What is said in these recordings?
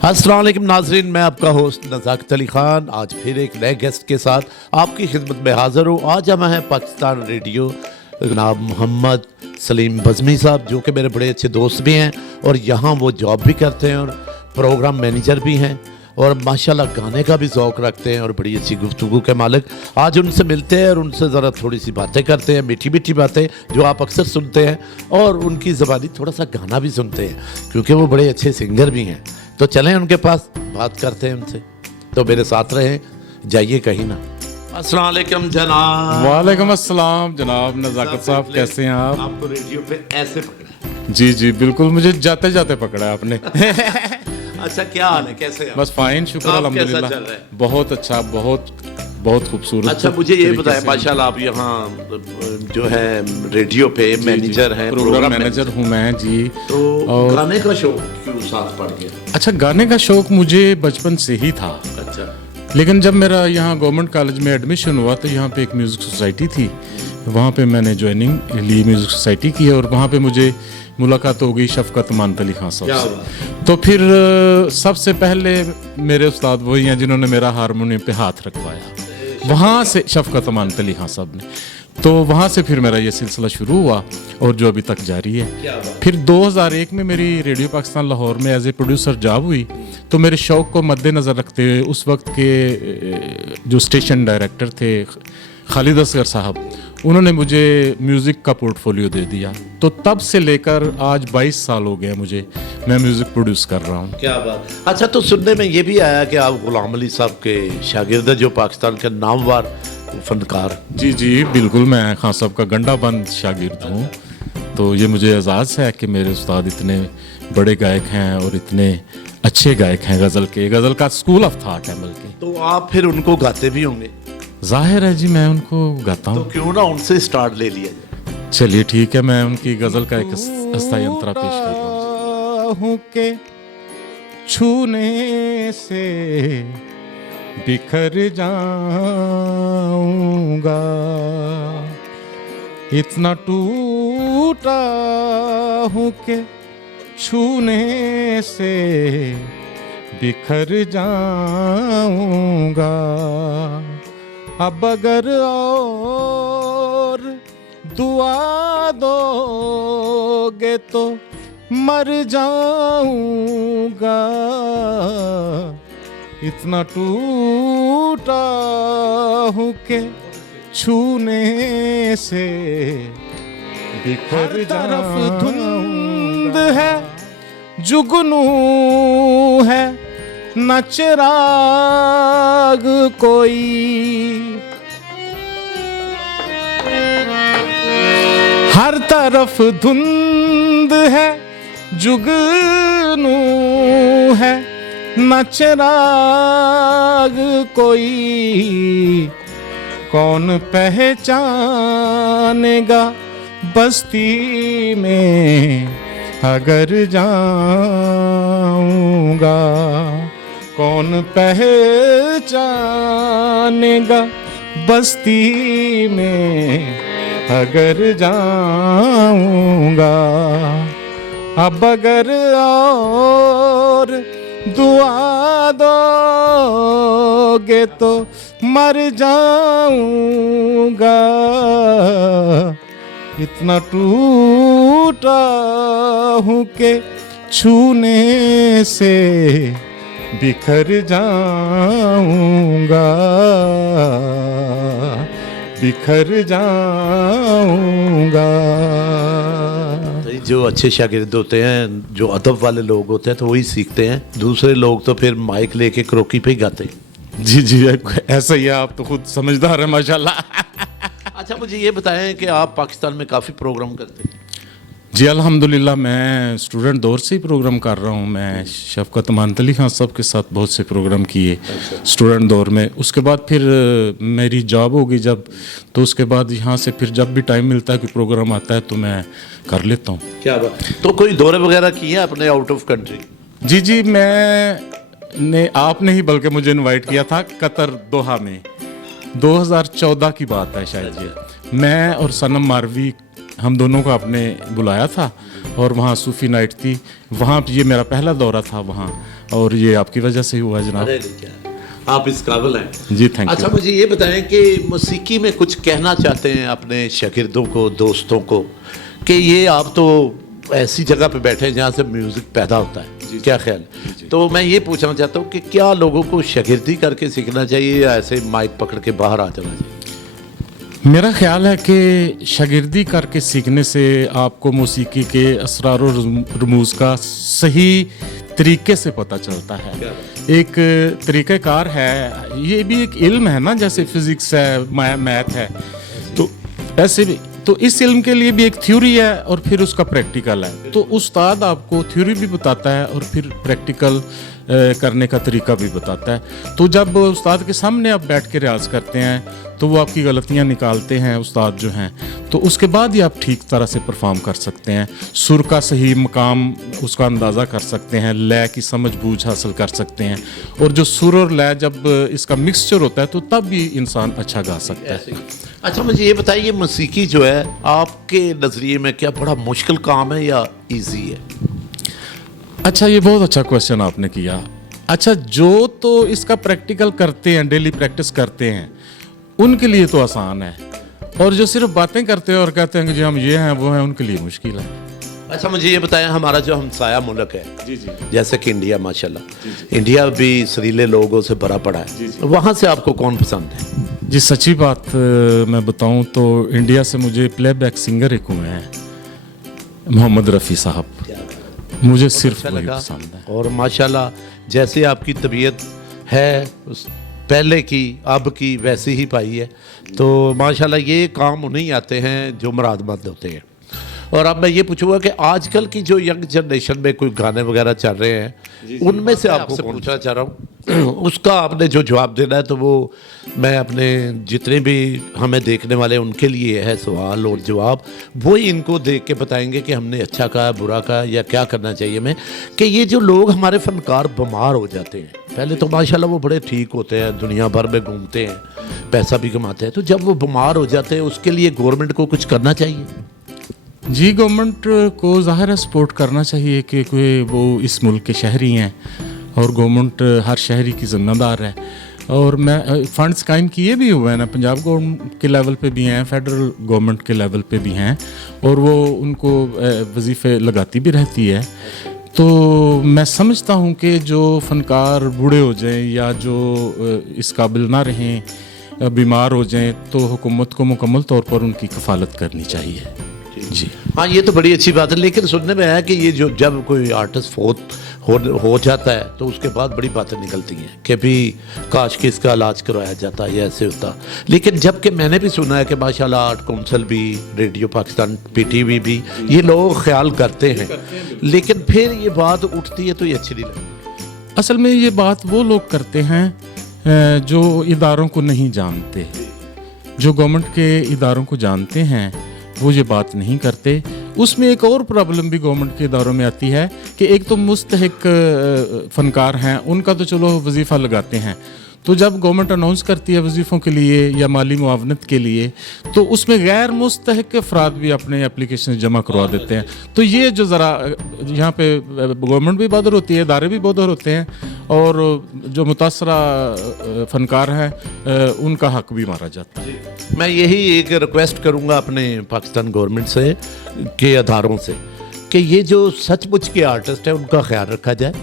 अस्सलाम वालेकुम नाजरीन, मैं आपका होस्ट नज़ाकत अली ख़ान आज फिर एक नए गेस्ट के साथ आपकी खिदमत में हाज़िर हूँ। आज हम हैं पाकिस्तान रेडियो जनाब मोहम्मद सलीम बज़मी साहब, जो कि मेरे बड़े अच्छे दोस्त भी हैं और यहाँ वो जॉब भी करते हैं और प्रोग्राम मैनेजर भी हैं और माशाल्लाह गाने का भी ज़ौक़ रखते हैं और बड़ी अच्छी गुफ्तगू के मालिक। आज उनसे मिलते हैं और उनसे ज़रा थोड़ी सी बातें करते हैं, मीठी मीठी बातें जो आप अक्सर सुनते हैं, और उनकी ज़बानी थोड़ा सा गाना भी सुनते हैं क्योंकि वो बड़े अच्छे सिंगर भी हैं। तो चलें उनके पास बात करते हैं उनसे। तो मेरे साथ रहें, जाइए कहीं ना। अस्सलाम वालेकुम जनाब। वालेकुम अस्सलाम जनाब नज़ाकत साहब, कैसे हैं आप? आपको रेडियो पे ऐसे पकड़ा? जी जी बिल्कुल, मुझे जाते जाते पकड़ा है आपने। अच्छा, क्या हाल है, कैसे हैं? बस फाइन, शुक्र काम अल्हम्दुलिल्लाह। कैसा चल रहा है? बहुत अच्छा, बहुत बहुत खूबसूरत। अच्छा, मुझे ये तरीके बताएं, से। माशाल्लाह आप यहाँ जो है रेडियो पे जी, मैनेजर जी, हैं, प्रोग्राम मैनेजर हूँ मैं जी। तो और- गाने का शौक क्यों साथ पड़ गया? अच्छा, गाने का शौक मुझे बचपन से ही था, अच्छा, लेकिन जब मेरा यहाँ गवर्नमेंट कॉलेज में एडमिशन हुआ तो यहाँ पे एक म्यूज़िक सोसाइटी थी, वहाँ पे मैंने ज्वाइनिंग ली म्यूज़िक सोसाइटी की और वहाँ पे मुझे मुलाकात हो गई शफ़क़त अमान अली खान साहब क्या से। बात। तो फिर सबसे पहले मेरे उस्ताद वही हैं जिन्होंने मेरा हारमोनियम पे हाथ रखवाया, वहाँ से शफ़क़त अमान अली खान साहब ने। तो वहाँ से फिर मेरा ये सिलसिला शुरू हुआ और जो अभी तक जारी है। क्या बात। फिर 2001 में मेरी रेडियो पाकिस्तान लाहौर में एज ए प्रोड्यूसर जॉब हुई, तो मेरे शौक़ को मद्देनज़र रखते हुए उस वक्त के जो स्टेशन डायरेक्टर थे खालिद असगर साहब, उन्होंने मुझे म्यूज़िक का पोर्टफोलियो दे दिया। तो तब से लेकर आज 22 साल हो गए मुझे, मैं म्यूज़िक प्रोड्यूस कर रहा हूँ। क्या बात। अच्छा, तो सुनने में ये भी आया कि आप गुलाम अली साहब के शागिर्द हैं, जो पाकिस्तान के नामवर फनकार। जी जी बिल्कुल, मैं खान साहब का गंडा बंद शागिर्द हूँ। तो ये मुझे एजाज़ है कि मेरे उस्ताद इतने बड़े गायक हैं और इतने अच्छे गायक हैं गज़ल के, गज़ल का स्कूल ऑफ थाट है बल्कि। तो आप फिर उनको गाते भी होंगे, जाहिर है जी, मैं उनको गाता तो हूँ। क्यों ना उनसे स्टार्ट ले लिया जाए? चलिए ठीक है, मैं उनकी गज़ल का एक अस्थाई अंतरा पेश कर रहा हूँ के छूने से बिखर जाऊंगा, इतना टूटा हूँ के छूने से बिखर जाऊंगा, अब अगर और दुआ दोगे तो मर जाऊंगा, इतना टूटा हूँ के छूने से बिखर तरफ धुंध है, जुगनू है न चिराग कोई, हर तरफ धुंध है, जुगनू है न चिराग कोई, कौन पहचानेगा बस्ती में अगर जाऊंगा, कौन पहचानेगा बस्ती में अगर जाऊंगा, अब अगर और दुआ दोगे तो मर जाऊंगा, इतना टूटा हूँ के छूने से बिखर जाऊंगा, बिखर जाऊंगा। जो अच्छे शागिर्द होते हैं, जो अदब वाले लोग होते हैं, तो वही सीखते हैं। दूसरे लोग तो फिर माइक लेके क्रोकी पे ही गाते हैं। जी जी ऐसा ही है, आप तो खुद समझदार हैं माशाल्लाह। अच्छा, मुझे ये बताएं कि आप पाकिस्तान में काफ़ी प्रोग्राम करते हैं। जी अल्हम्दुलिल्लाह, मैं स्टूडेंट दौर से ही प्रोग्राम कर रहा हूँ। मैं शफ़क़त अमान अली खान साहब के साथ बहुत से प्रोग्राम किए स्टूडेंट दौर में। उसके बाद फिर मेरी जॉब हो गई जब, तो उसके बाद यहाँ से फिर जब भी टाइम मिलता है कोई प्रोग्राम आता है तो मैं कर लेता हूँ। क्या बात। तो कोई दौरे वगैरह किए हैं अपने आउट ऑफ कंट्री? जी जी, मैंने आपने ही बल्कि मुझे इनवाइट किया था कतर दोहा में, 2014 की बात है शायद ये। मैं और सनम मारवी हम दोनों को आपने बुलाया था और वहाँ सूफ़ी नाइट थी, वहाँ ये मेरा पहला दौरा था वहाँ। और ये आपकी वजह से हुआ जनाब। अरे नहीं, क्या आप इस काबिल हैं जी, थैंक अच्छा यू। मुझे ये बताएं कि मौसीकी में कुछ कहना चाहते हैं अपने शागिर्दों को, दोस्तों को, कि ये आप तो ऐसी जगह पे बैठे हैं जहाँ से म्यूज़िक पैदा होता है, क्या ख्याल है? तो मैं ये पूछना चाहता हूँ कि क्या लोगों को शागिर्दी करके सीखना चाहिए या ऐसे माइक पकड़ के बाहर आ जाना चाहिए? मेरा ख्याल है कि शागिर्दी करके सीखने से आपको मौसीकी के असरार और रमूज़ का सही तरीके से पता चलता है। एक तरीक़ाकार है, ये भी एक इल्म है ना, जैसे फिज़िक्स है, मैथ है, तो ऐसे भी तो इस इल्म के लिए भी एक थ्योरी है और फिर उसका प्रैक्टिकल है। तो उस्ताद आपको थ्योरी भी बताता है और फिर प्रैक्टिकल करने का तरीका भी बताता है। तो जब उस्ताद के सामने आप बैठ के रियाज करते हैं तो वो आपकी गलतियां निकालते हैं उस्ताद जो हैं, तो उसके बाद ही आप ठीक तरह से परफॉर्म कर सकते हैं, सुर का सही मकाम उसका अंदाज़ा कर सकते हैं, लय की समझ बूझ हासिल कर सकते हैं। और जो सुर और लय जब इसका मिक्सचर होता है तो तब भी इंसान अच्छा गा सकता है। अच्छा मुझे ये बताइए, मौसीकी जो है आपके नज़रिए में क्या बड़ा मुश्किल काम है या इजी है? अच्छा, ये बहुत अच्छा क्वेश्चन आपने किया। अच्छा, जो तो इसका प्रैक्टिकल करते हैं, डेली प्रैक्टिस करते हैं, उनके लिए तो आसान है, और जो सिर्फ बातें करते हैं और कहते हैं कि जी हम ये हैं वो हैं, उनके लिए मुश्किल है। अच्छा मुझे ये बताएं, हमारा जो हमसाया मुल्क है, जी जी जैसे कि इंडिया, माशाल्लाह इंडिया भी सरीले लोगों से भरा पड़ा है, वहाँ से आपको कौन पसंद है? जी, सच्ची बात मैं बताऊं तो इंडिया से मुझे प्लेबैक सिंगर एक हुए हैं, मोहम्मद रफ़ी साहब, मुझे सिर्फ वही पसंद है। और माशाल्लाह जैसे आपकी तबीयत है उस पहले की अब की वैसी ही पाई है, तो माशाल्लाह ये काम उन्हीं आते हैं जो मुरादमंद होते हैं। और अब मैं ये पूछूंगा कि आजकल की जो यंग जनरेशन में कोई गाने वगैरह चल रहे हैं, उनमें से आपसे पूछना चाह रहा हूँ, उसका आपने जो जवाब देना है तो वो मैं अपने जितने भी हमें देखने वाले उनके लिए है सवाल और जवाब, वही इनको देख के बताएंगे कि हमने अच्छा कहा, बुरा कहा, या क्या करना चाहिए हमें। कि ये जो लोग हमारे फनकार बीमार हो जाते हैं, पहले तो माशाल्लाह वो बड़े ठीक होते हैं, दुनिया भर में घूमते हैं, पैसा भी कमाते हैं, तो जब वो बीमार हो जाते हैं उसके लिए गवर्नमेंट को कुछ करना चाहिए? जी, गवर्नमेंट को ज़ाहिर है सपोर्ट करना चाहिए कि कोई वो इस मुल्क के शहरी हैं और गवर्नमेंट हर शहरी की ज़िम्मेदार है। और मैं फंड्स कायम किए भी हुए हैं ना, पंजाब गवर्नमेंट के लेवल पे भी हैं, फेडरल गवर्नमेंट के लेवल पे भी हैं, और वो उनको वजीफ़े लगाती भी रहती है। तो मैं समझता हूँ कि जो फ़नकार बूढ़े हो जाएं या जो इस काबिल ना रहें, बीमार हो जाएं, तो हुकूमत को मुकम्मल तौर पर उनकी कफ़ालत करनी चाहिए। जी हाँ, ये तो बड़ी अच्छी बात है, लेकिन सुनने में आया कि ये जो जब कोई आर्टिस्ट हो जाता है तो उसके बाद बड़ी बातें निकलती हैं कि भी काश कि इसका इलाज करवाया जाता या ऐसे होता। लेकिन जबकि मैंने भी सुना है कि माशाल्लाह आर्ट काउंसिल भी, रेडियो पाकिस्तान, पीटीवी भी, ये लोग ख्याल करते हैं, लेकिन फिर ये बात उठती है तो ये अच्छी नहीं लगती। असल में ये बात वो लोग करते हैं जो इदारों को नहीं जानते। जो गवर्नमेंट के इदारों को जानते हैं वो ये बात नहीं करते। उसमें एक और प्रॉब्लम भी गवर्नमेंट के इदारों में आती है कि एक तो मुस्तहिक फ़नकार हैं, उनका तो चलो वजीफ़ा लगाते हैं, तो जब गवर्नमेंट अनाउंस करती है वजीफ़ों के लिए या माली मुआवनत के लिए, तो उसमें गैर मुस्तहिक अफराद भी अपने एप्लीकेशन जमा करवा देते हैं। तो ये जो ज़रा यहाँ पे गवर्नमेंट भी बदर होती है, इदारे भी बदर होते हैं, और जो मुतासरा फ़नकार हैं उनका हक भी मारा जाता है। मैं यही एक रिक्वेस्ट करूंगा अपने पाकिस्तान गवर्नमेंट से, के अदारों से, कि ये जो सचमुच के आर्टिस्ट हैं उनका ख्याल रखा जाए,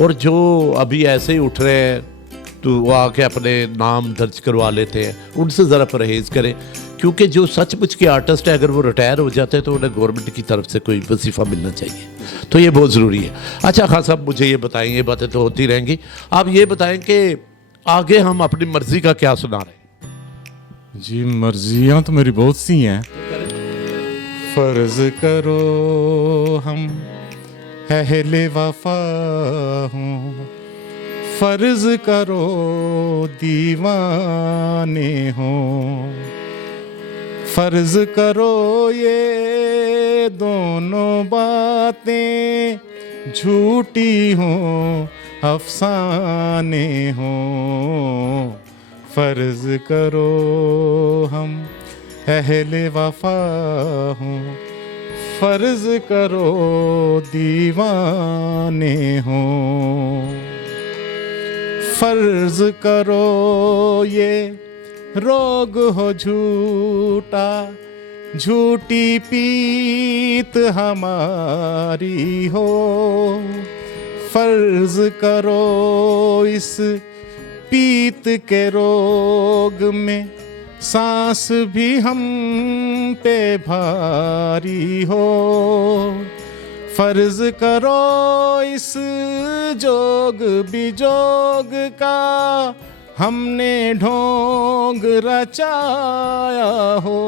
और जो अभी ऐसे ही उठ रहे हैं तो वो आके अपने नाम दर्ज करवा लेते हैं, उनसे ज़रा परहेज़ करें, क्योंकि जो सचमुच के आर्टिस्ट हैं अगर वो रिटायर हो जाते हैं तो उन्हें गवर्नमेंट की तरफ से कोई वजीफ़ा मिलना चाहिए, तो ये बहुत ज़रूरी है। अच्छा खान साहब, मुझे ये बताएं, ये बातें तो होती रहेंगी, आप ये बताएं कि आगे हम अपनी मर्ज़ी का क्या सुना रहे हैं? जी, मर्जियाँ तो मेरी बहुत सी हैं। फ़र्ज़ करो हम अहले वफ़ा हों, फ़र्ज़ करो दीवाने हों, फ़र्ज़ करो ये दोनों बातें झूठी हों, अफ़साने हों, फ़र्ज़ करो हम अहले वफ़ा हों, फ़र्ज़ करो दीवाने हों। फर्ज करो ये रोग हो झूठा, झूठी पीत हमारी हो। फर्ज करो इस पीत के रोग में सांस भी हम पे भारी हो। फर्ज करो इस जोग बिजोग का हमने ढोंग रचाया हो।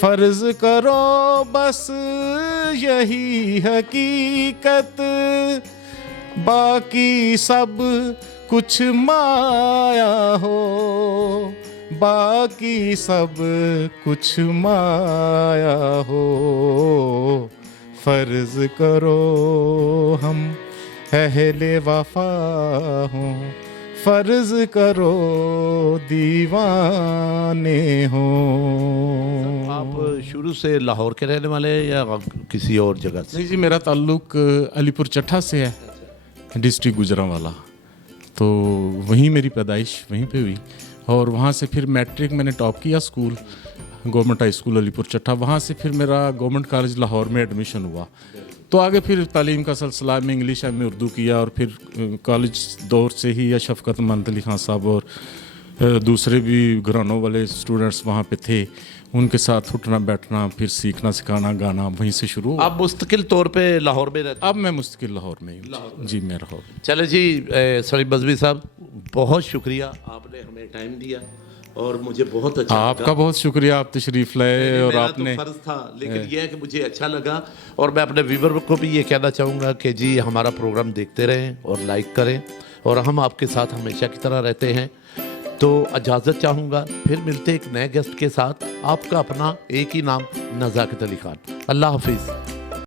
फर्ज करो बस यही हकीकत, बाकी सब कुछ माया हो। बाकी सब कुछ माया हो। फर्ज करो हम अहले वफा हों, फर्ज करो दीवाने हो। आप शुरू से लाहौर के रहने वाले हैं या किसी और जगह से? नहीं जी, मेरा ताल्लुक अलीपुर चट्ठा से है, डिस्ट्रिक्ट गुजरांवाला। तो वहीं मेरी पैदाइश वहीं पे हुई और वहाँ से फिर मैट्रिक मैंने टॉप किया school, government high school Alipur Chattha. वहाँ से फिर मेरा गवर्नमेंट कॉलेज लाहौर में एडमिशन हुआ। तो आगे फिर तालीम का सिलसिला में इंग्लिश में उर्दू किया और फिर कॉलेज दौर से ही या शफ़क़त मंद अली खान साहब और दूसरे भी घरानों वाले स्टूडेंट्स वहाँ पे थे, उनके साथ उठना बैठना, फिर सीखना सिखाना, गाना वहीं से शुरू हुआ। आप मुस्तकिल तौर पे लाहौर में रहते? अब मैं मुस्तकिल लाहौर में हूँ जी, मैं लाहौर। चले जी, सलीम बज़मी साहब बहुत शुक्रिया, आपने हमें टाइम दिया और मुझे बहुत अच्छा आपका लगा। बहुत शुक्रिया, आप तशरीफ़ लाए और मेरा आपने तो फर्ज था, लेकिन यह है कि मुझे अच्छा लगा। और मैं अपने व्यूवर को भी ये कहना चाहूँगा कि जी हमारा प्रोग्राम देखते रहें और लाइक करें, और हम आपके साथ हमेशा की तरह रहते हैं। तो इजाज़त चाहूँगा, फिर मिलते एक नए गेस्ट के साथ। आपका अपना एक ही नाम, नज़ाकत अली खान। अल्लाह हाफिज़।